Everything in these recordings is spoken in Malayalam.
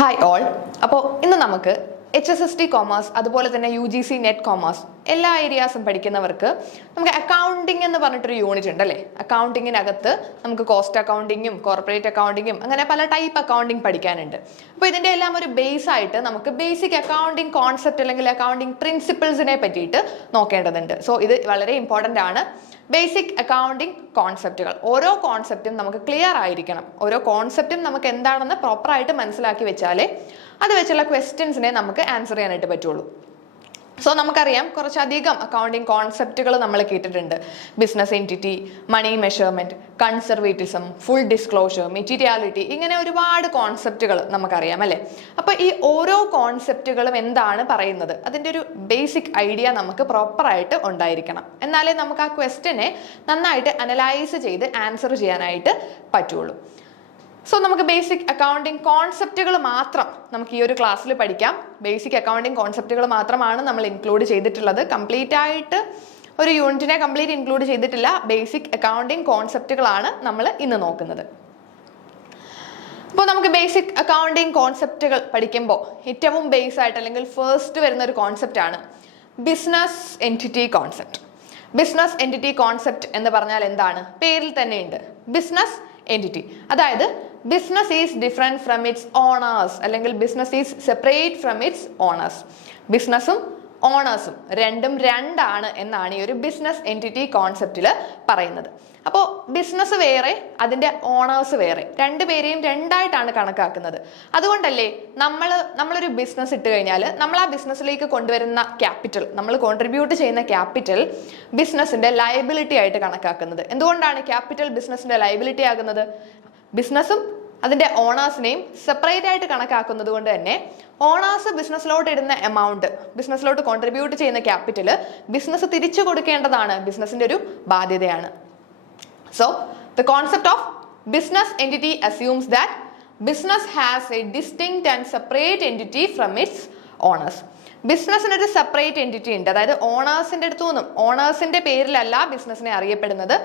Hi all. അപ്പോൾ ഇന്ന് നമുക്ക് HSST കോമേഴ്സ് അതുപോലെ തന്നെ UGC നെറ്റ് കോമേഴ്സ് എല്ലാ ഏരിയാസും പഠിക്കുന്നവർക്ക് നമുക്ക് അക്കൗണ്ടിങ് എന്ന് പറഞ്ഞിട്ടൊരു യൂണിറ്റ് ഉണ്ട് അല്ലേ. അക്കൗണ്ടിങ്ങിനകത്ത് നമുക്ക് കോസ്റ്റ് അക്കൗണ്ടിങ്ങും കോർപ്പറേറ്റ് അക്കൗണ്ടിങ്ങും അങ്ങനെ പല ടൈപ്പ് അക്കൗണ്ടിങ് പഠിക്കാനുണ്ട്. അപ്പോൾ ഇതിൻ്റെ എല്ലാം ഒരു ബേസ് ആയിട്ട് നമുക്ക് ബേസിക് അക്കൗണ്ടിങ് കോൺസെപ്റ്റ് അല്ലെങ്കിൽ അക്കൗണ്ടിങ് പ്രിൻസിപ്പിൾസിനെ പറ്റിയിട്ട് നോക്കേണ്ടതുണ്ട്. സോ ഇത് വളരെ ഇമ്പോർട്ടൻ്റ് ആണ്. ബേസിക് അക്കൗണ്ടിങ് കോൺസെപ്റ്റുകൾ, ഓരോ കോൺസെപ്റ്റും നമുക്ക് ക്ലിയർ ആയിരിക്കണം. ഓരോ കോൺസെപ്റ്റും നമുക്ക് എന്താണെന്ന് പ്രോപ്പറായിട്ട് മനസ്സിലാക്കി വെച്ചാലേ അത് വെച്ചുള്ള ക്വസ്റ്റ്യൻസിനെ നമുക്ക് ആൻസർ ചെയ്യാനായിട്ട് പറ്റുള്ളൂ. സോ നമുക്കറിയാം കുറച്ചധികം അക്കൗണ്ടിങ് കോൺസെപ്റ്റുകൾ നമ്മൾ കേട്ടിട്ടുണ്ട്. Business entity, money measurement, conservatism, full disclosure, materiality, ഇങ്ങനെ ഒരുപാട് കോൺസെപ്റ്റുകൾ നമുക്കറിയാം അല്ലേ. അപ്പോൾ ഈ ഓരോ കോൺസെപ്റ്റുകളും എന്താണ് പറയുന്നത്, അതിൻ്റെ ഒരു ബേസിക് ഐഡിയ നമുക്ക് പ്രോപ്പറായിട്ട് ഉണ്ടായിരിക്കണം. എന്നാലേ നമുക്ക് ആ ക്വസ്റ്റ്യനെ നന്നായിട്ട് അനലൈസ് ചെയ്ത് ആൻസർ ചെയ്യാനായിട്ട് പറ്റുള്ളൂ. സോ നമുക്ക് ബേസിക് അക്കൗണ്ടിങ് കോൺസെപ്റ്റുകൾ മാത്രം നമുക്ക് ഈ ഒരു ക്ലാസ്സിൽ പഠിക്കാം. ബേസിക് അക്കൗണ്ടിങ് കോൺസെപ്റ്റുകൾ മാത്രമാണ് നമ്മൾ ഇൻക്ലൂഡ് ചെയ്തിട്ടുള്ളത്. കംപ്ലീറ്റ് ആയിട്ട് ഒരു യൂണിറ്റിനെ കംപ്ലീറ്റ് ഇൻക്ലൂഡ് ചെയ്തിട്ടില്ല. ബേസിക് അക്കൗണ്ടിങ് കോൺസെപ്റ്റുകളാണ് നമ്മൾ ഇന്ന് നോക്കുന്നത്. അപ്പോൾ നമുക്ക് ബേസിക് അക്കൗണ്ടിങ് കോൺസെപ്റ്റുകൾ പഠിക്കുമ്പോൾ ഏറ്റവും ബേസ് ആയിട്ട് അല്ലെങ്കിൽ ഫസ്റ്റ് വരുന്ന ഒരു കോൺസെപ്റ്റാണ് business entity concept. Business entity concept എന്ന് പറഞ്ഞാൽ എന്താണ്? പേരിൽ തന്നെയുണ്ട്, ബിസിനസ് എൻറ്റിറ്റി. അതായത് business is different from its owners, അല്ലെങ്കിൽ business is separate from its owners. ബിസിനസ്സും ഓണേഴ്സും രണ്ടും രണ്ടാണ് എന്നാണ് ഈ ഒരു ബിസിനസ് എൻറ്റിറ്റി കോൺസെപ്റ്റിൽ പറയുന്നത്. അപ്പോൾ ബിസിനസ് വേറെ, അതിൻ്റെ ഓണേഴ്സ് വേറെ, രണ്ടുപേരെയും രണ്ടായിട്ടാണ് കണക്കാക്കുന്നത്. അതുകൊണ്ടല്ലേ നമ്മളൊരു ബിസിനസ് ഇട്ട് കഴിഞ്ഞാൽ നമ്മൾ ആ ബിസിനസ്സിലേക്ക് കൊണ്ടുവരുന്ന ക്യാപിറ്റൽ, നമ്മൾ കോൺട്രിബ്യൂട്ട് ചെയ്യുന്ന ക്യാപിറ്റൽ ബിസിനസ്സിൻ്റെ ലയബിലിറ്റി ആയിട്ട് കണക്കാക്കുന്നത്. എന്തുകൊണ്ടാണ് ക്യാപിറ്റൽ ബിസിനസ്സിൻ്റെ ലയബിലിറ്റി ആകുന്നത്? ബിസിനസ്സും അതിൻ്റെ ഓണേഴ്സിനെയും സെപ്പറേറ്റ് ആയിട്ട് കണക്കാക്കുന്നത് കൊണ്ട് തന്നെ ഓണേഴ്സ് ബിസിനസ്സിലോട്ട് ഇടുന്ന എമൗണ്ട്, ബിസിനസ്സിലോട്ട് കോൺട്രിബ്യൂട്ട് ചെയ്യുന്ന ക്യാപിറ്റൽ ബിസിനസ് തിരിച്ചു കൊടുക്കേണ്ടതാണ്, ബിസിനസ്സിൻ്റെ ഒരു ബാധ്യതയാണ്. So, the concept of business entity assumes that business has a distinct and separate entity from its owners. ബിസിനസ്സിന് ഒരു സെപ്പറേറ്റ് എൻറ്റിറ്റി ഉണ്ട്. അതായത് ഓണേഴ്സിൻ്റെ അടുത്തു നിന്നും, ഓണേഴ്സിൻ്റെ പേരിലല്ല ബിസിനസ്സിനെ അറിയപ്പെടുന്നത്.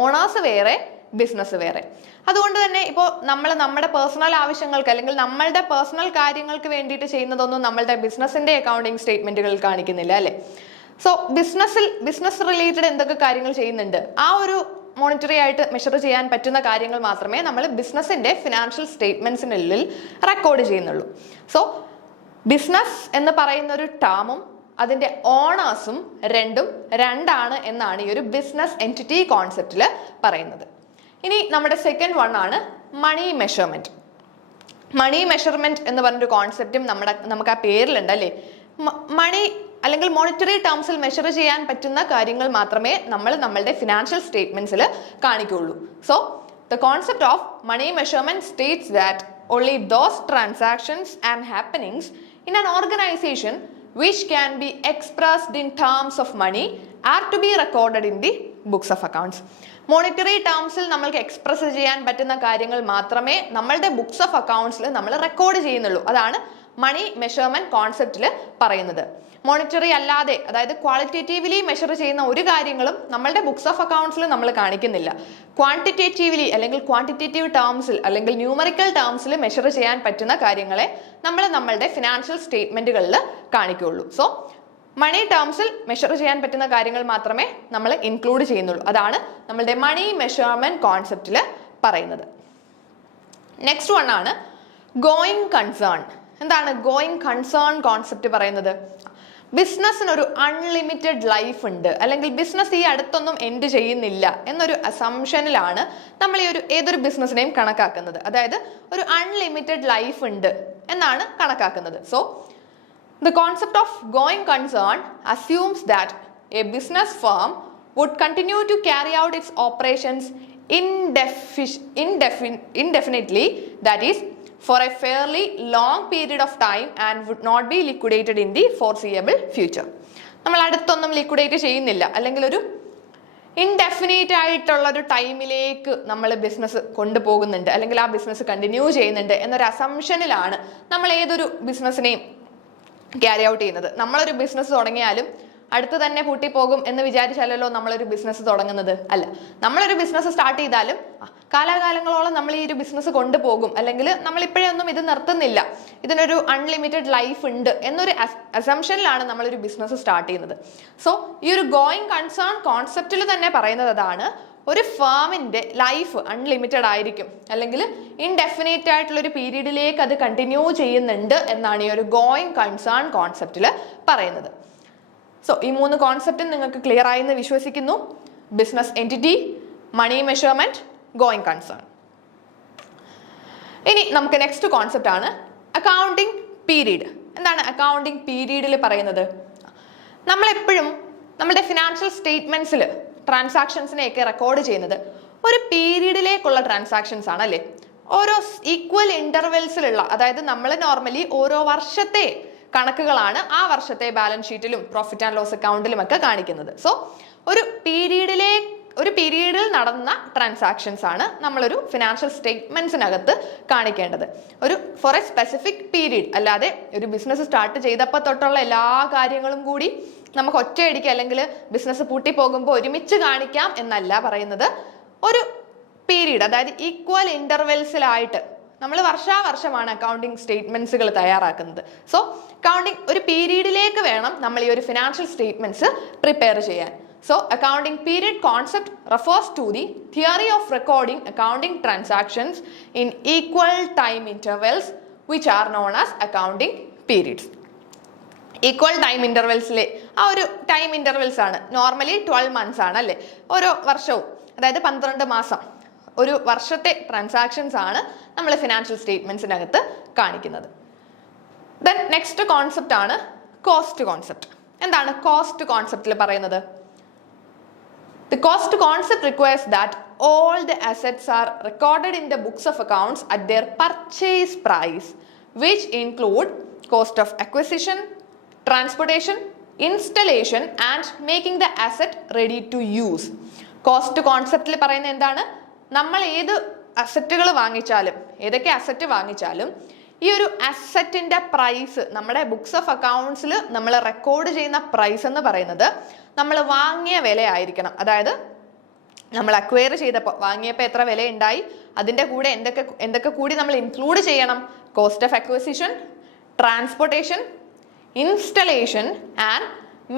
ഓണേഴ്സ് വേറെ, ബിസിനസ് വേറെ. അതുകൊണ്ട് തന്നെ ഇപ്പോൾ നമ്മൾ നമ്മുടെ പേഴ്സണൽ ആവശ്യങ്ങൾക്ക് അല്ലെങ്കിൽ നമ്മളുടെ പേഴ്സണൽ കാര്യങ്ങൾക്ക് വേണ്ടിയിട്ട് ചെയ്യുന്നതൊന്നും നമ്മളുടെ ബിസിനസ്സിൻ്റെ അക്കൗണ്ടിങ് സ്റ്റേറ്റ്മെൻറ്റുകളിൽ കാണിക്കുന്നില്ല അല്ലേ. സോ ബിസിനസ് റിലേറ്റഡ് എന്തൊക്കെ കാര്യങ്ങൾ ചെയ്യുന്നുണ്ട്, ആ ഒരു മോണിറ്ററി ആയിട്ട് മെഷർ ചെയ്യാൻ പറ്റുന്ന കാര്യങ്ങൾ മാത്രമേ നമ്മൾ ബിസിനസ്സിൻ്റെ ഫിനാൻഷ്യൽ സ്റ്റേറ്റ്മെൻറ്റ്സിനുള്ളിൽ റെക്കോർഡ് ചെയ്യുന്നുള്ളൂ. സോ ബിസിനസ് എന്ന് പറയുന്ന ഒരു ടേമും അതിൻ്റെ ഓണേഴ്സും രണ്ടും രണ്ടാണ് എന്നാണ് ഈ ഒരു ബിസിനസ് എൻറ്റിറ്റി കോൺസെപ്റ്റിൽ പറയുന്നത്. ഇനി നമ്മുടെ സെക്കൻഡ് വൺ ആണ് മണി മെഷർമെൻറ്റ്. മണി മെഷർമെൻറ്റ് എന്ന് പറഞ്ഞൊരു കോൺസെപ്റ്റും നമുക്ക് ആ പേരിലുണ്ട് അല്ലേ. മണി അല്ലെങ്കിൽ മോണിറ്ററി ടേംസിൽ മെഷർ ചെയ്യാൻ പറ്റുന്ന കാര്യങ്ങൾ മാത്രമേ നമ്മൾ നമ്മളുടെ ഫിനാൻഷ്യൽ സ്റ്റേറ്റ്മെന്റ്സിൽ കാണിക്കുള്ളൂ. So the concept of money measurement states that only those transactions and happenings in an organisation which can be expressed in terms of money are to be recorded in the books of accounts. Monetary ടേംസിൽ നമ്മൾക്ക് എക്സ്പ്രസ് ചെയ്യാൻ പറ്റുന്ന കാര്യങ്ങൾ മാത്രമേ നമ്മളുടെ ബുക്സ് ഓഫ് അക്കൗണ്ട്സിൽ നമ്മൾ റെക്കോർഡ് ചെയ്യുന്നുള്ളൂ. അതാണ് മണി മെഷർമെന്റ് കോൺസെപ്റ്റിൽ പറയുന്നത്. മോണിറ്ററി അല്ലാതെ, അതായത് ക്വാളിറ്റേറ്റീവ്ലി മെഷർ ചെയ്യുന്ന ഒരു കാര്യങ്ങളും നമ്മളുടെ ബുക്സ് ഓഫ് അക്കൗണ്ട്സിൽ നമ്മൾ കാണിക്കുന്നില്ല. ക്വാണ്ടിറ്റേറ്റീവ്ലി അല്ലെങ്കിൽ ക്വാണ്ടിറ്റേറ്റീവ് ടേംസിൽ അല്ലെങ്കിൽ ന്യൂമറിക്കൽ ടേംസിൽ മെഷർ ചെയ്യാൻ പറ്റുന്ന കാര്യങ്ങളെ നമ്മൾ നമ്മളുടെ ഫിനാൻഷ്യൽ സ്റ്റേറ്റ്മെന്റുകളിൽ കാണിക്കുകയുള്ളൂ. സോ മണി ടേംസിൽ മെഷർ ചെയ്യാൻ പറ്റുന്ന കാര്യങ്ങൾ മാത്രമേ നമ്മൾ ഇൻക്ലൂഡ് ചെയ്യുന്നുള്ളൂ. അതാണ് നമ്മളുടെ മണി മെഷർമെന്റ് കോൺസെപ്റ്റിൽ പറയുന്നത്. നെക്സ്റ്റ് വൺ ആണ് ഗോയിങ് കൺസേൺ. എന്താണ് ഗോയിങ് കൺസേൺ കോൺസെപ്റ്റ് പറയുന്നത്? ബിസിനസ്സിനൊരു അൺലിമിറ്റഡ് ലൈഫ് ഉണ്ട്, അല്ലെങ്കിൽ ബിസിനസ് ഈ അടുത്തൊന്നും എൻഡ് ചെയ്യുന്നില്ല എന്നൊരു അസംഷനിലാണ് നമ്മൾ ഈ ഏതൊരു ബിസിനസ്സിനെയും കണക്കാക്കുന്നത്. അതായത് ഒരു അൺലിമിറ്റഡ് ലൈഫ് ഉണ്ട് എന്നാണ് കണക്കാക്കുന്നത്. So the concept of going concern assumes that a business firm would continue to carry out its operations indefinitely, that is for a fairly long period of time, and would not be liquidated in the foreseeable future. നമ്മൾ അടുത്തൊന്നും ലിക്വിഡേറ്റ് ചെയ്യുന്നില്ല, അല്ലെങ്കിൽ ഒരു ഇൻഡെഫിനിറ്റ് ആയിട്ടുള്ള ഒരു ടൈമിലേക്ക് നമ്മൾ ബിസിനസ് കൊണ്ടുപോകുന്നുണ്ട്, അല്ലെങ്കിൽ ആ ബിസിനസ് കണ്ടിന്യൂ ചെയ്യുന്നുണ്ട് എന്നൊരു അസംഷനിലാണ് നമ്മൾ ഏതൊരു ബിസിനസ്സിനെയും ക്യാരി ഔട്ട് ചെയ്യുന്നത്. നമ്മളൊരു ബിസിനസ് തുടങ്ങിയാലും അടുത്ത് തന്നെ പൂട്ടിപ്പോകും എന്ന് വിചാരിച്ചാലല്ലോ നമ്മളൊരു ബിസിനസ് തുടങ്ങുന്നത്. അല്ല, നമ്മളൊരു ബിസിനസ് സ്റ്റാർട്ട് ചെയ്താലും കാലാകാലങ്ങളോളം നമ്മൾ ഈ ഒരു ബിസിനസ് കൊണ്ടുപോകും, അല്ലെങ്കിൽ നമ്മൾ ഇപ്പോഴേ ഒന്നും ഇത് നിർത്തുന്നില്ല, ഇതിനൊരു അൺലിമിറ്റഡ് ലൈഫ് ഉണ്ട് എന്നൊരു അസംഷനിലാണ് നമ്മളൊരു ബിസിനസ് സ്റ്റാർട്ട് ചെയ്യുന്നത്. സോ ഈ ഒരു ഗോയിങ് കൺസേൺ കോൺസെപ്റ്റിൽ തന്നെ പറയുന്നത് അതാണ്, ഒരു ഫേമിന്റെ ലൈഫ് അൺലിമിറ്റഡ് ആയിരിക്കും, അല്ലെങ്കിൽ ഇൻഡെഫിനിറ്റ് ആയിട്ടുള്ള ഒരു പീരീഡിലേക്ക് അത് കണ്ടിന്യൂ ചെയ്യുന്നുണ്ട് എന്നാണ് ഈ ഒരു ഗോയിങ് കൺസേൺ കോൺസെപ്റ്റിൽ പറയുന്നത്. സോ ഈ 3 കോൺസെപ്റ്റും നിങ്ങൾക്ക് ക്ലിയർ ആയി എന്ന് വിശ്വസിക്കുന്നു. Business entity, money measurement, going concern. ഇനി നമുക്ക് നെക്സ്റ്റ് കോൺസെപ്റ്റ് ആണ് അക്കൗണ്ടിങ് പീരീഡ്. എന്താണ് അക്കൗണ്ടിങ് പീരീഡിൽ പറയുന്നത്? നമ്മളെപ്പോഴും നമ്മുടെ ഫിനാൻഷ്യൽ സ്റ്റേറ്റ്മെന്റ്സിൽ ട്രാൻസാക്ഷൻസിനെയൊക്കെ റെക്കോർഡ് ചെയ്യുന്നത് ഒരു പീരീഡിലേക്കുള്ള ട്രാൻസാക്ഷൻസ് ആണ് അല്ലേ? ഓരോ ഈക്വൽ ഇന്റർവെൽസിലുള്ള, അതായത് നമ്മൾ നോർമലി ഓരോ വർഷത്തെ കണക്കുകളാണ് ആ വർഷത്തെ ബാലൻസ് ഷീറ്റിലും പ്രോഫിറ്റ് ആൻഡ് ലോസ് അക്കൗണ്ടിലും ഒക്കെ കാണിക്കുന്നത്. സോ ഒരു പീരീഡിൽ നടന്ന ട്രാൻസാക്ഷൻസ് ആണ് നമ്മളൊരു ഫിനാൻഷ്യൽ സ്റ്റേറ്റ്മെന്റ്സിനകത്ത് കാണിക്കേണ്ടത്. ഫോർ എ സ്പെസിഫിക് പീരീഡ്, അല്ലാതെ ഒരു ബിസിനസ് സ്റ്റാർട്ട് ചെയ്തപ്പോൾ തൊട്ടുള്ള എല്ലാ കാര്യങ്ങളും കൂടി നമുക്ക് ഒറ്റയടിക്ക് അല്ലെങ്കിൽ ബിസിനസ് പൂട്ടിപ്പോകുമ്പോൾ ഒരുമിച്ച് കാണിക്കാം എന്നല്ല പറയുന്നത്. ഒരു പീരീഡ്, അതായത് ഈക്വൽ ഇന്റർവെൽസിലായിട്ട് നമ്മൾ വർഷാവർഷമാണ് അക്കൗണ്ടിങ് സ്റ്റേറ്റ്മെന്റ്സുകൾ തയ്യാറാക്കുന്നത്. സോ അക്കൗണ്ടിങ് ഒരു പീരീഡിലേക്ക് വേണം നമ്മൾ ഈ ഒരു ഫിനാൻഷ്യൽ സ്റ്റേറ്റ്മെന്റ്സ് പ്രിപ്പയർ ചെയ്യാൻ. So, accounting period concept refers to the theory of recording accounting transactions in equal time intervals, which are known as accounting periods. Equal time intervals ആ ഒരു ടൈം ഇന്റർവെൽസ് ആണ് നോർമലി 12 months ആണ് അല്ലേ? ഓരോ വർഷവും, അതായത് 12 മാസം, ഒരു വർഷത്തെ ട്രാൻസാക്ഷൻസ് ആണ് നമ്മൾ ഫിനാൻഷ്യൽ സ്റ്റേറ്റ്മെന്റ്സിനകത്ത് കാണിക്കുന്നത്. ദെൻ നെക്സ്റ്റ് കോൺസെപ്റ്റ് ആണ് കോസ്റ്റ് കോൺസെപ്റ്റ്. എന്താണ് കോസ്റ്റ് കോൺസെപ്റ്റിൽ പറയുന്നത്? The cost concept requires that all the assets are recorded in the books of accounts at their purchase price, which include cost of acquisition, transportation, installation and making the asset ready to use. Cost concept ൽ പറയുന്നത് എന്താണ്? നമ്മൾ ഏത് അസറ്റുകൾ വാങ്ങിച്ചാലും, ഏതൊക്കെ അസറ്റ് വാങ്ങിച്ചാലും ഈ ഒരു അസറ്റിന്റെ പ്രൈസ് നമ്മുടെ ബുക്സ് ഓഫ് അക്കൗണ്ട്സിൽ നമ്മൾ റെക്കോർഡ് ചെയ്യുന്ന പ്രൈസ് എന്ന് പറയുന്നത് നമ്മൾ വാങ്ങിയ വില ആയിരിക്കണം. അതായത് നമ്മൾ അക്വയർ ചെയ്തപ്പോൾ വാങ്ങിയപ്പോൾ എത്ര വില ഉണ്ടായി, അതിൻ്റെ കൂടെ എന്തൊക്കെ കൂടി നമ്മൾ ഇൻക്ലൂഡ് ചെയ്യണം? Cost of acquisition, transportation, installation and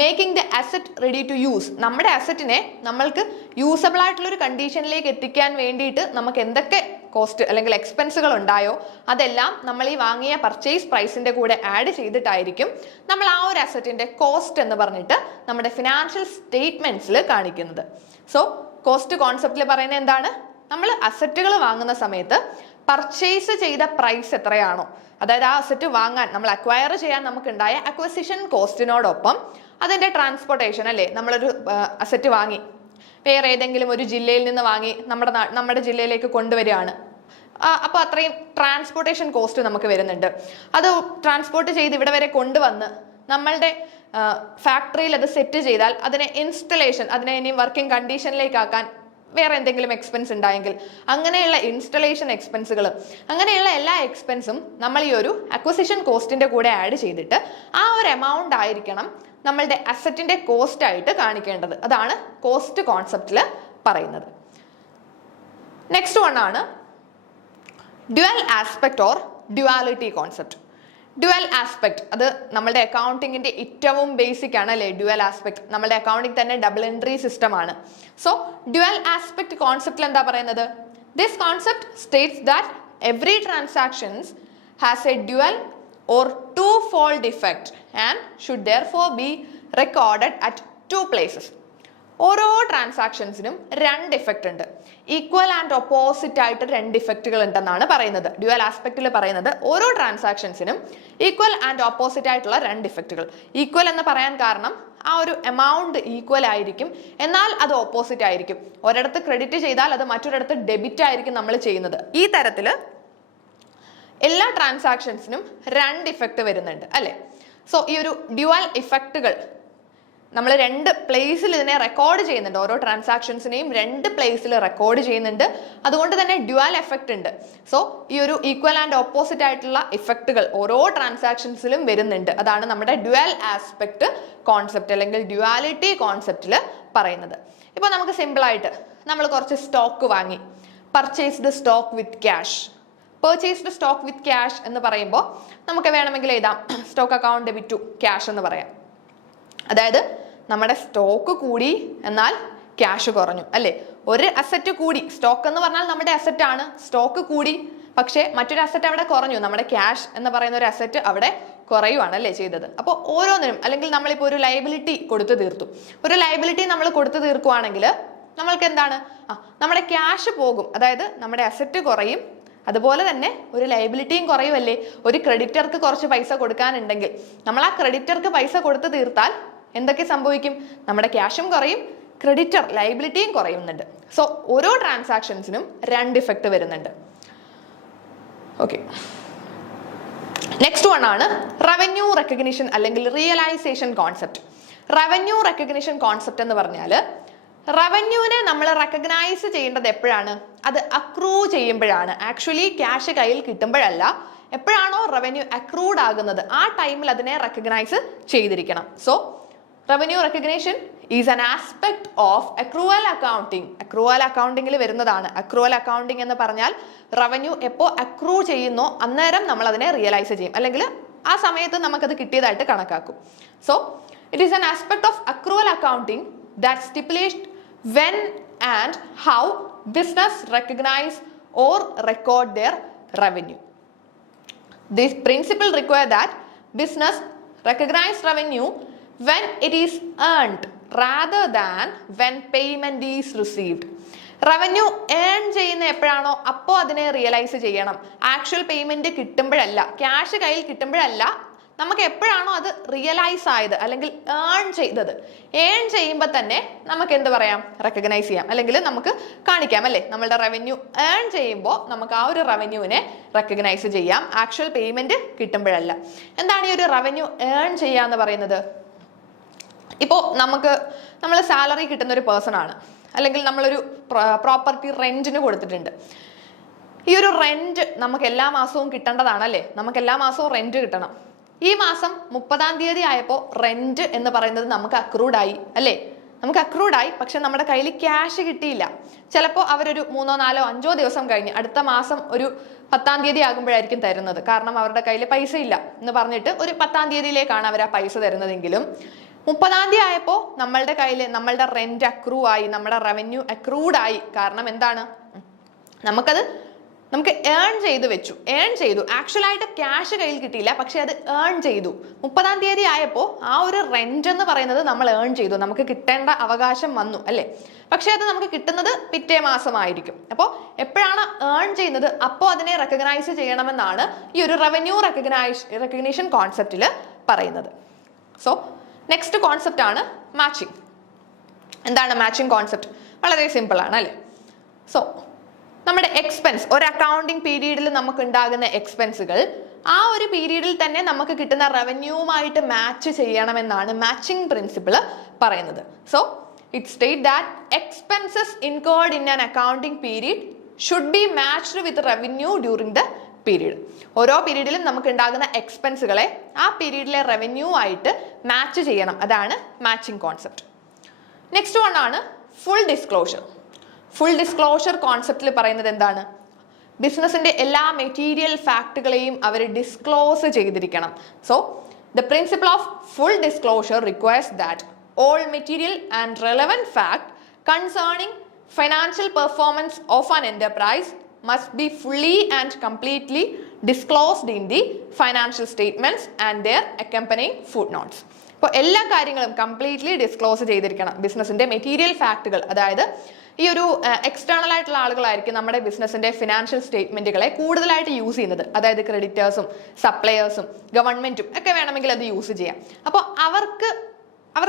making the asset ready to use. നമ്മുടെ അസറ്റിനെ നമ്മൾക്ക് യൂസബിൾ ആയിട്ടുള്ള ഒരു കണ്ടീഷനിലേക്ക് എത്തിക്കാൻ വേണ്ടിയിട്ട് നമുക്ക് എന്തൊക്കെ കോസ്റ്റ് അല്ലെങ്കിൽ എക്സ്പെൻസുകൾ ഉണ്ടായോ അതെല്ലാം നമ്മൾ ഈ വാങ്ങിയ പർച്ചേസ് പ്രൈസിന്റെ കൂടെ ആഡ് ചെയ്തിട്ടായിരിക്കും നമ്മൾ ആ ഒരു അസറ്റിന്റെ കോസ്റ്റ് എന്ന് പറഞ്ഞിട്ട് നമ്മുടെ ഫിനാൻഷ്യൽ സ്റ്റേറ്റ്മെന്റ്സിൽ കാണിക്കുന്നത്. സോ കോസ്റ്റ് കോൺസെപ്റ്റിൽ പറയുന്നത് എന്താണ്? നമ്മൾ അസറ്റുകൾ വാങ്ങുന്ന സമയത്ത് പർച്ചേസ് ചെയ്ത പ്രൈസ് എത്രയാണോ, അതായത് ആ അസറ്റ് വാങ്ങാൻ നമ്മൾ അക്വയർ ചെയ്യാൻ നമുക്ക് ഉണ്ടായ അക്വസിഷൻ കോസ്റ്റിനോടൊപ്പം അതിന്റെ ട്രാൻസ്പോർട്ടേഷൻ അല്ലേ, നമ്മളൊരു അസറ്റ് വാങ്ങി വേറെ ഏതെങ്കിലും ഒരു ജില്ലയിൽ നിന്ന് വാങ്ങി നമ്മുടെ ജില്ലയിലേക്ക് കൊണ്ടുവരികയാണ്, അപ്പോൾ അത്രയും ട്രാൻസ്പോർട്ടേഷൻ കോസ്റ്റ് നമുക്ക് വരുന്നുണ്ട്. അത് ട്രാൻസ്പോർട്ട് ചെയ്ത് ഇവിടെ വരെ കൊണ്ടുവന്ന് നമ്മളുടെ ഫാക്ടറിയിൽ അത് സെറ്റ് ചെയ്താൽ അതിനെ ഇൻസ്റ്റലേഷൻ, അതിനെ ഇനി വർക്കിംഗ് കണ്ടീഷനിലേക്ക് ആക്കാൻ വേറെ എന്തെങ്കിലും എക്സ്പെൻസ് ഉണ്ടായെങ്കിൽ അങ്ങനെയുള്ള ഇൻസ്റ്റലേഷൻ എക്സ്പെൻസുകൾ, അങ്ങനെയുള്ള എല്ലാ എക്സ്പെൻസും നമ്മൾ ഈ ഒരു അക്വസിഷൻ കോസ്റ്റിന്റെ കൂടെ ആഡ് ചെയ്തിട്ട് ആ ഒരു എമൗണ്ട് ആയിരിക്കണം നമ്മളുടെ അസറ്റിന്റെ കോസ്റ്റ് ആയിട്ട് കാണിക്കേണ്ടത്. അതാണ് കോസ്റ്റ് കോൺസെപ്റ്റിൽ പറയുന്നത്. നെക്സ്റ്റ് വൺ ആണ് dual aspect or duality concept. Dual aspect അത് നമ്മുടെ അക്കൗണ്ടിങ്ങിന്റെ ഏറ്റവും ബേസിക് ആണ് അല്ലേ? ഡ്യുവൽ ആസ്പെക്ട് നമ്മുടെ അക്കൗണ്ടിങ് തന്നെ ഡബിൾ എൻട്രി സിസ്റ്റം ആണ്. സോ ഡ്യുവൽ ആസ്പെക്ട് കോൺസെപ്റ്റിൽ എന്താ പറയുന്നത്? This concept States that every transactions has A dual or two-fold effect and should therefore be recorded at two places. ഓരോ ട്രാൻസാക്ഷൻസിനും 2 ഇഫക്റ്റ് ഉണ്ട്. ഈക്വൽ ആൻഡ് ഓപ്പോസിറ്റ് ആയിട്ട് 2 ഇഫക്റ്റുകൾ ഉണ്ടെന്നാണ് പറയുന്നത്. ഡ്യുവൽ ആസ്പെക്റ്റിൽ പറയുന്നത് ഓരോ ട്രാൻസാക്ഷൻസിനും ഈക്വൽ ആൻഡ് ഓപ്പോസിറ്റ് ആയിട്ടുള്ള 2 ഇഫക്റ്റുകൾ. ഈക്വൽ എന്ന് പറയാൻ കാരണം ആ ഒരു എമൗണ്ട് ഈക്വൽ ആയിരിക്കും, എന്നാൽ അത് ഓപ്പോസിറ്റ് ആയിരിക്കും. ഒരിടത്ത് ക്രെഡിറ്റ് ചെയ്താൽ അത് മറ്റൊരിടത്ത് ഡെബിറ്റ് ആയിരിക്കും നമ്മൾ ചെയ്യുന്നത്. ഈ തരത്തിൽ എല്ലാ ട്രാൻസാക്ഷൻസിനും 2 ഇഫക്റ്റ് വരുന്നുണ്ട് അല്ലേ? സോ ഈ ഒരു ഡ്യുവൽ ഇഫക്റ്റുകൾ നമ്മൾ 2 പ്ലേസിൽ ഇതിനെ റെക്കോർഡ് ചെയ്യുന്നുണ്ട്. ഓരോ ട്രാൻസാക്ഷൻസിനെയും 2 പ്ലേസിൽ റെക്കോർഡ് ചെയ്യുന്നുണ്ട്. അതുകൊണ്ട് തന്നെ ഡ്യുവൽ എഫക്റ്റ് ഉണ്ട്. സോ ഈ ഒരു ഈക്വൽ ആൻഡ് ഓപ്പോസിറ്റ് ആയിട്ടുള്ള ഇഫക്റ്റുകൾ ഓരോ ട്രാൻസാക്ഷൻസിലും വരുന്നുണ്ട്. അതാണ് നമ്മുടെ ഡ്യുവൽ ആസ്പെക്ട് കോൺസെപ്റ്റ് അല്ലെങ്കിൽ ഡ്യുവാലിറ്റി കോൺസെപ്റ്റിൽ പറയുന്നത്. ഇപ്പോൾ നമുക്ക് സിമ്പിളായിട്ട് നമ്മൾ കുറച്ച് സ്റ്റോക്ക് വാങ്ങി, purchased stock with cash. Purchased stock with cash എന്ന് പറയുമ്പോൾ നമുക്ക് വേണമെങ്കിൽ എഴുതാം stock account debit to cash എന്ന് പറയാം. അതായത് നമ്മുടെ സ്റ്റോക്ക് കൂടി എന്നാൽ ക്യാഷ് കുറഞ്ഞു അല്ലേ. ഒരു അസറ്റ് കൂടി, സ്റ്റോക്ക് എന്ന് പറഞ്ഞാൽ നമ്മുടെ അസറ്റ് ആണ്, സ്റ്റോക്ക് കൂടി പക്ഷേ മറ്റൊരു അസറ്റ് അവിടെ കുറഞ്ഞു, നമ്മുടെ ക്യാഷ് എന്ന് പറയുന്ന ഒരു അസറ്റ് അവിടെ കുറയുവാണ് അല്ലേ ചെയ്തത്. അപ്പോൾ ഓരോന്നിനും, അല്ലെങ്കിൽ നമ്മളിപ്പോൾ ഒരു ലയബിലിറ്റി കൊടുത്തു തീർത്തു, ഒരു ലയബിലിറ്റി നമ്മൾ കൊടുത്തു തീർക്കുവാണെങ്കിൽ നമ്മൾക്ക് എന്താണ്, നമ്മുടെ ക്യാഷ് പോകും, അതായത് നമ്മുടെ അസറ്റ് കുറയും, അതുപോലെ തന്നെ ഒരു ലയബിലിറ്റിയും കുറയുമല്ലേ. ഒരു ക്രെഡിറ്റർക്ക് കുറച്ച് പൈസ കൊടുക്കാനുണ്ടെങ്കിൽ നമ്മൾ ആ ക്രെഡിറ്റർക്ക് പൈസ കൊടുത്തു തീർത്താൽ എന്തൊക്കെ സംഭവിക്കും, നമ്മുടെ ക്യാഷും കുറയും, ക്രെഡിറ്റർ ലയബിലിറ്റിയും കുറയുന്നുണ്ട്. സോ ഓരോ ട്രാൻസാക്ഷൻസിനും രണ്ട് ഇഫക്റ്റ് വരുന്നുണ്ട്. ഓക്കെ, നെക്സ്റ്റ് വൺ ആണ് റവന്യൂ റെക്കഗ്നിഷൻ അല്ലെങ്കിൽ realization concept. Revenue recognition concept എന്ന് പറഞ്ഞാൽ റവന്യൂവിനെ നമ്മൾ റെക്കഗ്നൈസ് ചെയ്യേണ്ടത് എപ്പോഴാണ്, അത് അക്രൂ ചെയ്യുമ്പോഴാണ്. ആക്ച്വലി ക്യാഷ് കയ്യിൽ കിട്ടുമ്പോഴല്ല, എപ്പോഴാണോ റവന്യൂ അക്രൂഡ് ആകുന്നത് ആ ടൈമിൽ അതിനെ റെക്കഗ്നൈസ് ചെയ്തിരിക്കണം. So revenue recognition is an aspect of accrual accounting. Accrual അക്കൗണ്ടിങ്ങിൽ വരുന്നതാണ്. അക്രൂവൽ അക്കൗണ്ടിങ് എന്ന് പറഞ്ഞാൽ റവന്യൂ എപ്പോൾ അക്രൂ ചെയ്യുന്നോ അന്നേരം നമ്മൾ അതിനെ റിയലൈസ് ചെയ്യും, അല്ലെങ്കിൽ ആ സമയത്ത് നമുക്കത് കിട്ടിയതായിട്ട് കണക്കാക്കും. So it is an aspect of accrual accounting that stipulates when and how business recognize or record their revenue. This principle requires that business recognize revenue when it is earned rather than when payment is received. Revenue earn ചെയ്യുന്ന എപ്പോഴാണോ അപ്പോൾ അതിനെ റിയലൈസ് ചെയ്യണം. ആക്ച്വൽ പേയ്മെന്റ് കിട്ടുമ്പോഴല്ല, ക്യാഷ് കയ്യിൽ കിട്ടുമ്പോഴല്ല, നമുക്ക് എപ്പോഴാണോ അത് റിയലൈസ് ആയത് അല്ലെങ്കിൽ ഏൺ ചെയ്തത്, ഏൺ ചെയ്യുമ്പോൾ തന്നെ നമുക്ക് എന്ത് പറയാം, റെക്കഗ്നൈസ് ചെയ്യാം, അല്ലെങ്കിൽ നമുക്ക് കാണിക്കാം അല്ലേ. നമ്മളുടെ റവന്യൂ ഏൺ ചെയ്യുമ്പോൾ നമുക്ക് ആ ഒരു റവന്യൂവിനെ റെക്കഗ്നൈസ് ചെയ്യാം, ആക്ച്വൽ പേയ്മെന്റ് കിട്ടുമ്പോഴല്ല. എന്താണ് ഈ ഒരു റവന്യൂ ഏൺ ചെയ്യുക എന്ന് പറയുന്നത്? ഇപ്പോൾ നമ്മൾ സാലറി കിട്ടുന്ന ഒരു പേഴ്സൺ ആണ്, അല്ലെങ്കിൽ നമ്മളൊരു പ്രോപ്പർട്ടി റെന്റിന് കൊടുത്തിട്ടുണ്ട്. ഈ ഒരു റെന്റ് നമുക്ക് എല്ലാ മാസവും കിട്ടേണ്ടതാണല്ലേ, നമുക്ക് എല്ലാ മാസവും റെന്റ് കിട്ടണം. ഈ മാസം 30-ാം തീയതി ആയപ്പോൾ റെന്റ് എന്ന് പറയുന്നത് നമുക്ക് അക്രൂഡായി അല്ലേ, നമുക്ക് അക്രൂഡായി, പക്ഷെ നമ്മുടെ കയ്യിൽ ക്യാഷ് കിട്ടിയില്ല. ചിലപ്പോൾ അവരൊരു 3, 4, 5 ദിവസം കഴിഞ്ഞ് അടുത്ത മാസം ഒരു 10-ാം തീയതി ആകുമ്പോഴായിരിക്കും തരുന്നത്. കാരണം അവരുടെ കയ്യിൽ പൈസ ഇല്ല എന്ന് പറഞ്ഞിട്ട് ഒരു 10-ാം തീയതിയിലേക്കാണ് അവർ ആ പൈസ തരുന്നതെങ്കിലും 30-ാം തീയതി ആയപ്പോൾ നമ്മളുടെ കയ്യിൽ നമ്മളുടെ റെന്റ് അക്രൂ ആയി, നമ്മുടെ റവന്യൂ അക്രൂഡായി. കാരണം എന്താണ്, നമുക്ക് ഏൺ ചെയ്ത് വെച്ചു, ഏൺ ചെയ്തു, ആക്ച്വലായിട്ട് ക്യാഷ് കയ്യിൽ കിട്ടിയില്ല, പക്ഷെ അത് ഏൺ ചെയ്തു. 30-ാം തീയതി ആയപ്പോൾ ആ ഒരു റെന്റ് എന്ന് പറയുന്നത് നമ്മൾ ഏൺ ചെയ്തു, നമുക്ക് കിട്ടേണ്ട അവകാശം വന്നു അല്ലേ. പക്ഷെ അത് നമുക്ക് കിട്ടുന്നത് പിറ്റേ മാസമായിരിക്കും. അപ്പോൾ എപ്പോഴാണ് ഏൺ ചെയ്യുന്നത് അപ്പോൾ അതിനെ റെക്കഗ്നൈസ് ചെയ്യണമെന്നാണ് ഈ ഒരു റവന്യൂ റെക്കഗ്നീഷൻ കോൺസെപ്റ്റിൽ പറയുന്നത്. സോ നെക്സ്റ്റ് കോൺസെപ്റ്റ് ആണ് മാച്ചിങ്. എന്താണ് മാച്ചിങ് കോൺസെപ്റ്റ്? വളരെ സിമ്പിൾ ആണ് അല്ലേ. സോ നമ്മുടെ എക്സ്പെൻസ്, ഒരു അക്കൗണ്ടിങ് പീരീഡിൽ നമുക്ക് ഉണ്ടാകുന്ന എക്സ്പെൻസുകൾ ആ ഒരു പീരീഡിൽ തന്നെ നമുക്ക് കിട്ടുന്ന റവന്യൂവുമായിട്ട് മാച്ച് ചെയ്യണമെന്നാണ് മാച്ചിങ് പ്രിൻസിപ്പിൾ പറയുന്നത്. So it state that expenses incurred in an accounting period should be matched with revenue during the period. ഓരോ പീരീഡിലും നമുക്ക് ഉണ്ടാകുന്ന എക്സ്പെൻസുകളെ ആ പീരീഡിലെ റവന്യൂ ആയിട്ട് മാച്ച് ചെയ്യണം. അതാണ് മാച്ചിങ് കോൺസെപ്റ്റ്. നെക്സ്റ്റ് വൺ ആണ് ഫുൾ ഡിസ്ക്ലോഷർ. ഫുൾ ഡിസ്ക്ലോഷർ കോൺസെപ്റ്റിൽ പറയുന്നത് എന്താണ്? ബിസിനസിന്റെ എല്ലാ മെറ്റീരിയൽ ഫാക്ടുകളെയും അവർ ഡിസ്ക്ലോസ് ചെയ്തിരിക്കണം. So the principle of full disclosure requires that all material and relevant fact concerning financial performance of an enterprise must be fully and completely disclosed in the financial statements and their accompanying footnotes. അപ്പോൾ എല്ലാ കാര്യങ്ങളും കംപ്ലീറ്റ്ലി ഡിസ്ക്ലോസ് ചെയ്തിരിക്കണം. ബിസിനസിന്റെ മെറ്റീരിയൽ ഫാക്ടുകൾ, അതായത് ഈ ഒരു എക്സ്റ്റേണൽ ആയിട്ടുള്ള ആളുകളായിരിക്കും നമ്മുടെ ബിസിനസിന്റെ ഫിനാൻഷ്യൽ സ്റ്റേറ്റ്മെന്റുകളെ കൂടുതലായിട്ട് യൂസ് ചെയ്യുന്നത്. അതായത് ക്രെഡിറ്റേഴ്സും സപ്ലയേഴ്സും ഗവൺമെന്റും ഒക്കെ വേണമെങ്കിൽ അത് യൂസ് ചെയ്യാം. അപ്പോൾ അവർക്ക്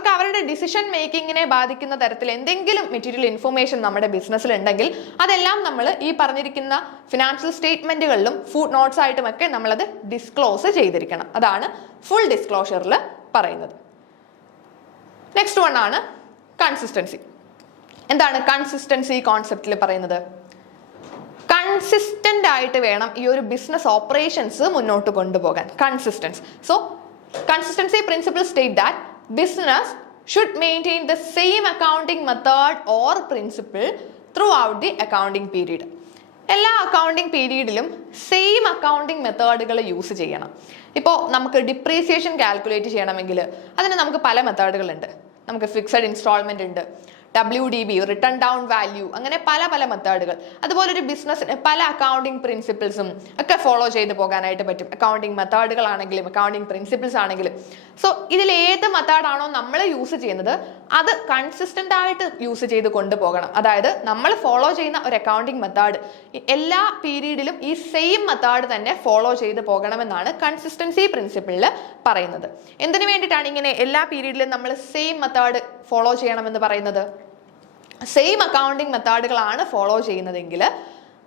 അവരുടെ ഡിസിഷൻ മേക്കിങ്ങിനെ ബാധിക്കുന്ന തരത്തിൽ എന്തെങ്കിലും മെറ്റീരിയൽ ഇൻഫർമേഷൻ നമ്മുടെ ബിസിനസ്സിൽ ഉണ്ടെങ്കിൽ അതെല്ലാം നമ്മൾ ഈ പറഞ്ഞിരിക്കുന്ന ഫിനാൻഷ്യൽ സ്റ്റേറ്റ്മെന്റുകളിലും ഫുഡ് നോട്ട്സ് ആയിട്ടും ഒക്കെ നമ്മളത് ഡിസ്ക്ലോസ് ചെയ്തിരിക്കണം. അതാണ് ഫുൾ ഡിസ്ക്ലോഷറിൽ പറയുന്നത്. നെക്സ്റ്റ് വൺ ആണ് കൺസിസ്റ്റൻസി. എന്താണ് കൺസിസ്റ്റൻസി കോൺസെപ്റ്റിൽ പറയുന്നത്? കൺസിസ്റ്റന്റ് ആയിട്ട് വേണം ഈ ഒരു ബിസിനസ് ഓപ്പറേഷൻസ് മുന്നോട്ട് കൊണ്ടുപോകാൻ. Consistence. So consistency principle state that business should maintain the same accounting method or principle throughout the accounting period. എല്ലാ അക്കൗണ്ടിങ് പീരീഡിലും സെയിം അക്കൗണ്ടിങ് മെത്തേഡുകൾ യൂസ് ചെയ്യണം. ഇപ്പോൾ നമുക്ക് ഡിപ്രീസിയേഷൻ കാൽക്കുലേറ്റ് ചെയ്യണമെങ്കിൽ അതിന് നമുക്ക് പല മെത്തേഡുകളുണ്ട്. നമുക്ക് ഫിക്സഡ് ഇൻസ്റ്റാൾമെന്റ് ഉണ്ട്, WDB, റിട്ടേൺ ഡൗൺ വാല്യൂ, അങ്ങനെ പല പല മെത്തേഡുകൾ. അതുപോലെ ഒരു ബിസിനസ്സിന് പല അക്കൗണ്ടിങ് പ്രിൻസിപ്പിൾസും ഒക്കെ ഫോളോ ചെയ്ത് പോകാനായിട്ട് പറ്റും. അക്കൗണ്ടിങ് മെത്തേഡുകളാണെങ്കിലും അക്കൗണ്ടിങ് പ്രിൻസിപ്പിൾസ് ആണെങ്കിലും. സോ ഇതിൽ ഏത് മെത്തേഡാണോ നമ്മൾ യൂസ് ചെയ്യുന്നത് അത് കൺസിസ്റ്റന്റ് ആയിട്ട് യൂസ് ചെയ്ത് കൊണ്ടുപോകണം. അതായത് നമ്മൾ ഫോളോ ചെയ്യുന്ന ഒരു അക്കൗണ്ടിങ് മെത്തേഡ് എല്ലാ പീരീഡിലും ഈ സെയിം മെത്തേഡ് തന്നെ ഫോളോ ചെയ്ത് പോകണമെന്നാണ് കൺസിസ്റ്റൻസി പ്രിൻസിപ്പിളിൽ പറയുന്നത്. എന്തിനു വേണ്ടിയിട്ടാണ് ഇങ്ങനെ എല്ലാ പീരീഡിലും നമ്മൾ സെയിം മെത്തേഡ് ഫോളോ ചെയ്യണമെന്ന് പറയുന്നത്? സെയിം അക്കൗണ്ടിങ് മെത്തേഡുകളാണ് ഫോളോ ചെയ്യുന്നതെങ്കിൽ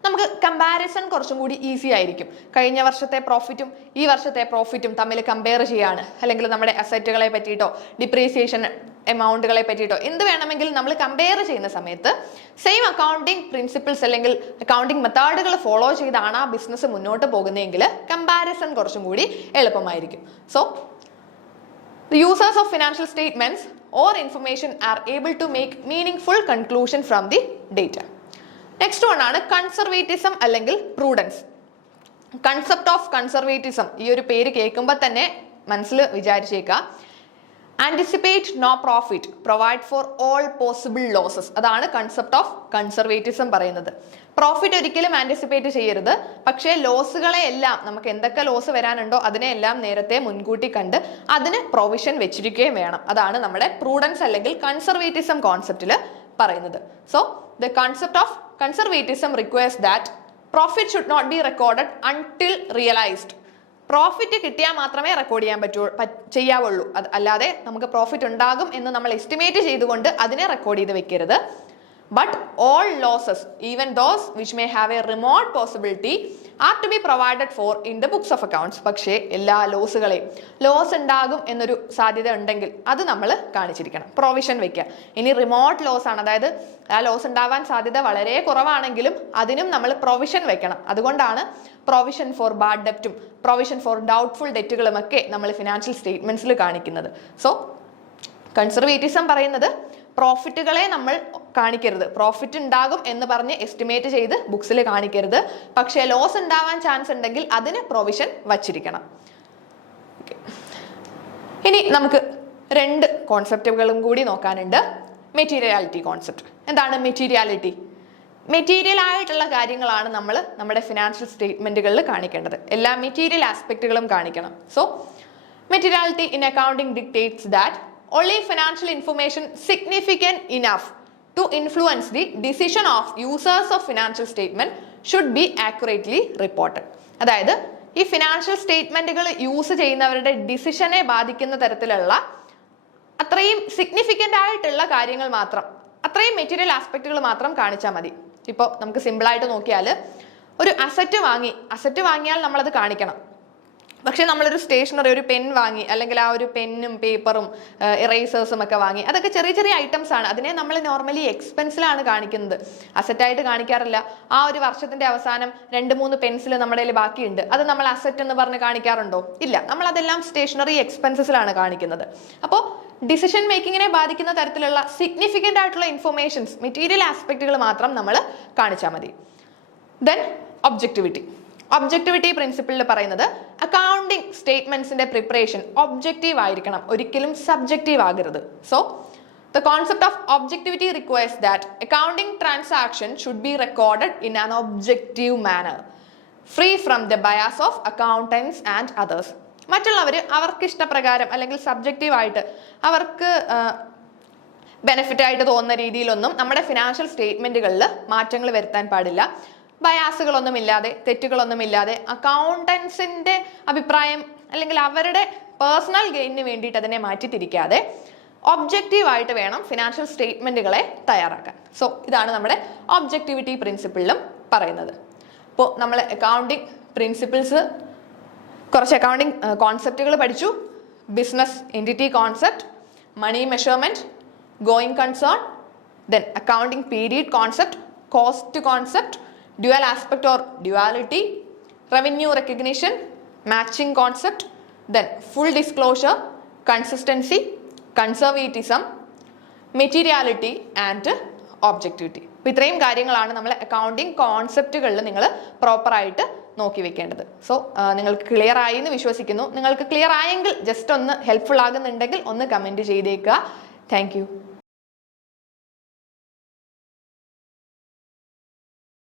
നമുക്ക് കമ്പാരിസൺ കുറച്ചും കൂടി ഈസി ആയിരിക്കും. കഴിഞ്ഞ വർഷത്തെ പ്രോഫിറ്റും ഈ വർഷത്തെ പ്രോഫിറ്റും തമ്മിൽ കമ്പയർ ചെയ്യാണ്, അല്ലെങ്കിൽ നമ്മുടെ അസറ്റുകളെ പറ്റിയിട്ടോ ഡിപ്രീസിയേഷൻ എമൗണ്ടുകളെ പറ്റിയിട്ടോ എന്ത് വേണമെങ്കിലും നമ്മൾ കമ്പയർ ചെയ്യുന്ന സമയത്ത് സെയിം അക്കൗണ്ടിങ് പ്രിൻസിപ്പിൾസ് അല്ലെങ്കിൽ അക്കൗണ്ടിങ് മെത്തേഡുകൾ ഫോളോ ചെയ്താണ് ആ ബിസിനസ് മുന്നോട്ട് പോകുന്നതെങ്കിൽ കമ്പാരിസൺ കുറച്ചും കൂടി എളുപ്പമായിരിക്കും. So the users of financial statements or information are able to make meaningful conclusion from the data. Next one ആണ് കൺസർവേറ്റിസം അല്ലെങ്കിൽ പ്രൂഡൻസ്. കൺസെപ്റ്റ് ഓഫ് കൺസർവേറ്റിസം ഈ ഒരു പേര് കേൾക്കുമ്പോൾ തന്നെ മനസ്സിൽ വിചാരിച്ചേക്കുക, anticipate no profit, provide for all possible losses. അതാണ് കൺസെപ്റ്റ് ഓഫ് കൺസർവേറ്റിസം പറയുന്നത്. പ്രോഫിറ്റ് ഒരിക്കലും ആന്റിസിപ്പേറ്റ് ചെയ്യരുത്, പക്ഷേ ലോസുകളെ എല്ലാം നമുക്ക് എന്തൊക്കെ ലോസ് വരാനുണ്ടോ അതിനെല്ലാം നേരത്തെ മുൻകൂട്ടി കണ്ട് അതിന് പ്രൊവിഷൻ വെച്ചിരിക്കുകയും വേണം. അതാണ് നമ്മുടെ പ്രൂഡൻസ് അല്ലെങ്കിൽ കൺസർവേറ്റിസം കോൺസെപ്റ്റിൽ പറയുന്നത്. So the concept of conservatism requires that profit should not be recorded until realized. Profit കിട്ടിയാൽ മാത്രമേ റെക്കോർഡ് ചെയ്യാൻ ചെയ്യാവുള്ളൂ. അല്ലാതെ നമുക്ക് പ്രോഫിറ്റ് ഉണ്ടാകും എന്ന് നമ്മൾ എസ്റ്റിമേറ്റ് ചെയ്തുകൊണ്ട് അതിനെ റെക്കോർഡ് ചെയ്ത് വെക്കരുത്. But all losses, even those which may have a remote possibility, are to be provided for in the books of accounts. പക്ഷേ എല്ലാ ലോസുകളെയും ലോസ് ഉണ്ടാകും എന്നൊരു സാധ്യത ഉണ്ടെങ്കിൽ അത് നമ്മൾ കാണിച്ചിരിക്കണം, പ്രൊവിഷൻ വെക്കുക. ഇനി റിമോട്ട് ലോസ് ആണ്, അതായത് ആ ലോസ് ഉണ്ടാവാൻ സാധ്യത വളരെ കുറവാണെങ്കിലും അതിനും നമ്മൾ പ്രൊവിഷൻ വെക്കണം. അതുകൊണ്ടാണ് പ്രൊവിഷൻ ഫോർ ബാഡ് ഡെപ്റ്റും പ്രൊവിഷൻ ഫോർ ഡൗട്ട്ഫുൾ ഡെറ്റുകളും ഒക്കെ നമ്മൾ ഫിനാൻഷ്യൽ സ്റ്റേറ്റ്മെന്റ്സിൽ കാണിക്കുന്നത്. സോ കൺസർവേറ്റിസം പറയുന്നത് പ്രോഫിറ്റുകളെ നമ്മൾ കാണിക്കരുത്, പ്രോഫിറ്റ് ഉണ്ടാകും എന്ന് പറഞ്ഞ് എസ്റ്റിമേറ്റ് ചെയ്ത് ബുക്സിൽ കാണിക്കരുത്. പക്ഷേ ലോസ് ഉണ്ടാവാൻ ചാൻസ് ഉണ്ടെങ്കിൽ അതിന് പ്രൊവിഷൻ വച്ചിരിക്കണം. ഇനി നമുക്ക് രണ്ട് കോൺസെപ്റ്റുകളും കൂടി നോക്കാനുണ്ട്. Materiality concept. എന്താണ് മെറ്റീരിയാലിറ്റി? മെറ്റീരിയൽ ആയിട്ടുള്ള കാര്യങ്ങളാണ് നമ്മൾ നമ്മുടെ ഫിനാൻഷ്യൽ സ്റ്റേറ്റ്മെന്റുകളിൽ കാണിക്കേണ്ടത്. എല്ലാ മെറ്റീരിയൽ ആസ്പെക്റ്റുകളും കാണിക്കണം. So materiality in accounting dictates that only financial information significant enough to influence the decision of users of financial statement should be accurately reported. അതായത് ഈ ഫിനാൻഷ്യൽ സ്റ്റേറ്റ്മെന്റുകൾ യൂസ് ചെയ്യുന്നവരുടെ ഡിസിഷനെ ബാധിക്കുന്ന തരത്തിലുള്ള അത്രയും സിഗ്നിഫിക്കൻ്റ് ആയിട്ടുള്ള കാര്യങ്ങൾ മാത്രം, അത്രയും മെറ്റീരിയൽ ആസ്പെക്റ്റുകൾ മാത്രം കാണിച്ചാൽ മതി. ഇപ്പോൾ നമുക്ക് സിമ്പിളായിട്ട് നോക്കിയാൽ ഒരു അസറ്റ് വാങ്ങിയാൽ നമ്മളത് കാണിക്കണം. പക്ഷെ നമ്മളൊരു സ്റ്റേഷനറി, ഒരു പെൻ വാങ്ങി, അല്ലെങ്കിൽ ആ ഒരു പെന്നും പേപ്പറും ഇറേസേഴ്സും ഒക്കെ വാങ്ങി, അതൊക്കെ ചെറിയ ചെറിയ ഐറ്റംസ് ആണ്. അതിനെ നമ്മൾ നോർമലി എക്സ്പെൻസിലാണ് കാണിക്കുന്നത്, അസറ്റായിട്ട് കാണിക്കാറില്ല. ആ ഒരു വർഷത്തിന്റെ അവസാനം 2-3 പെൻസിൽ നമ്മുടെ കയ്യിൽ ബാക്കിയുണ്ട്, അത് നമ്മൾ അസറ്റ് എന്ന് പറഞ്ഞ് കാണിക്കാറുണ്ടോ? ഇല്ല, നമ്മൾ അതെല്ലാം സ്റ്റേഷനറി എക്സ്പെൻസസിലാണ് കാണിക്കുന്നത്. അപ്പോൾ ഡിസിഷൻ മേക്കിങ്ങിനെ ബാധിക്കുന്ന തരത്തിലുള്ള സിഗ്നിഫിക്കൻ്റ് ആയിട്ടുള്ള ഇൻഫർമേഷൻസ്, മെറ്റീരിയൽ ആസ്പെക്റ്റുകൾ മാത്രം നമ്മൾ കാണിച്ചാൽ മതി. ദെൻ ഒബ്ജക്ടിവിറ്റി പ്രിൻസിപ്പിളിൽ പറയുന്നത് അക്കൗണ്ടിങ് സ്റ്റേറ്റ്മെന്റ്സിന്റെ പ്രിപ്പറേഷൻ ഒബ്ജക്റ്റീവ് ആയിരിക്കണം, ഒരിക്കലും സബ്ജക്റ്റീവ് ആകരുത്. So the concept of objectivity requires that accounting transaction should be recorded in an objective manner, free from the bias of accountants and others. മറ്റുള്ളവർ അവർക്ക് ഇഷ്ടപ്രകാരം അല്ലെങ്കിൽ സബ്ജക്റ്റീവായിട്ട് അവർക്ക് ബെനിഫിറ്റ് ആയിട്ട് തോന്നുന്ന രീതിയിലൊന്നും നമ്മുടെ ഫിനാൻഷ്യൽ സ്റ്റേറ്റ്മെന്റുകളിൽ മാറ്റങ്ങൾ വരുത്താൻ പാടില്ല. ബയാസുകളൊന്നുമില്ലാതെ, തെറ്റുകളൊന്നുമില്ലാതെ, അക്കൗണ്ടൻസിന്റെ അഭിപ്രായം അല്ലെങ്കിൽ അവരുടെ പേഴ്സണൽ ഗെയിനിന് വേണ്ടിയിട്ട് അതിനെ മാറ്റിത്തിരിക്കാതെ ഒബ്ജക്റ്റീവായിട്ട് വേണം ഫിനാൻഷ്യൽ സ്റ്റേറ്റ്മെന്റുകളെ തയ്യാറാക്കാൻ. സോ ഇതാണ് നമ്മുടെ ഒബ്ജക്ടിവിറ്റി പ്രിൻസിപ്പിളിലും പറയുന്നത്. ഇപ്പോൾ നമ്മൾ അക്കൗണ്ടിങ് പ്രിൻസിപ്പിൾസ്, കുറച്ച് അക്കൗണ്ടിങ് കോൺസെപ്റ്റുകൾ പഠിച്ചു. Business entity concept, money measurement, going concern, then accounting period concept, cost concept, dual aspect or duality, revenue recognition, matching concept, then full disclosure, consistency, conservatism, materiality and objectivity. അപ്പോൾ ഇത്രയും കാര്യങ്ങളാണ് നമ്മൾ അക്കൗണ്ടിങ് കോൺസെപ്റ്റുകളിൽ നിങ്ങൾ പ്രോപ്പറായിട്ട് നോക്കി വെക്കേണ്ടത്. സോ നിങ്ങൾക്ക് ക്ലിയർ ആയി എന്ന് വിശ്വസിക്കുന്നു. നിങ്ങൾക്ക് ക്ലിയർ ആയെങ്കിൽ ജസ്റ്റ് ഒന്ന് ഹെൽപ്ഫുൾ ആകുന്നുണ്ടെങ്കിൽ ഒന്ന് കമൻറ്റ് ചെയ്തേക്കുക. താങ്ക്